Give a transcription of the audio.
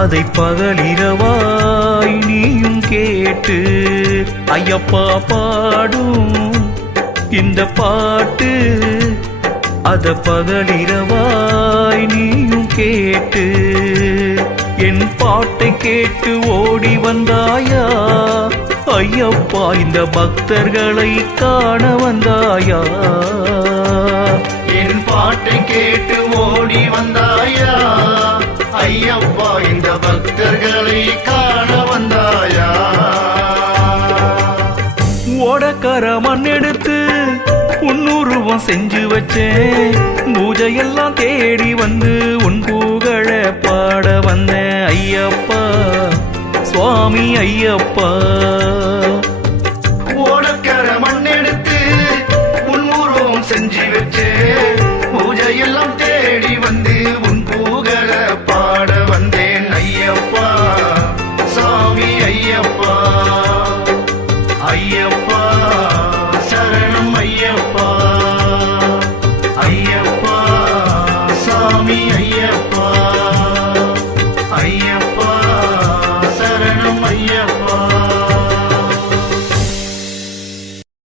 அதை பகலிரவாய் நீயும் கேட்டு ஐயப்பா பாடும் இந்த பாட்டு அத பகலிரவாய் நீயும் கேட்டு என் பாட்டை கேட்டு ஓடி வந்தாயா ஐயப்பா இந்த பக்தர்களை காண வந்தாயா என் பாட்டை கேட்டு ஓடி வந்தாயா ஐயப்பா இந்த பக்தர்களை காண வந்தாயா ஓடக்கர மண் எடுத்து உன்னுருவம் செஞ்சு வச்சேன் பூஜையெல்லாம் தேடி வந்து உன் புகழ பாட வந்தேன் ஐயப்பா சுவாமி ஐயப்பா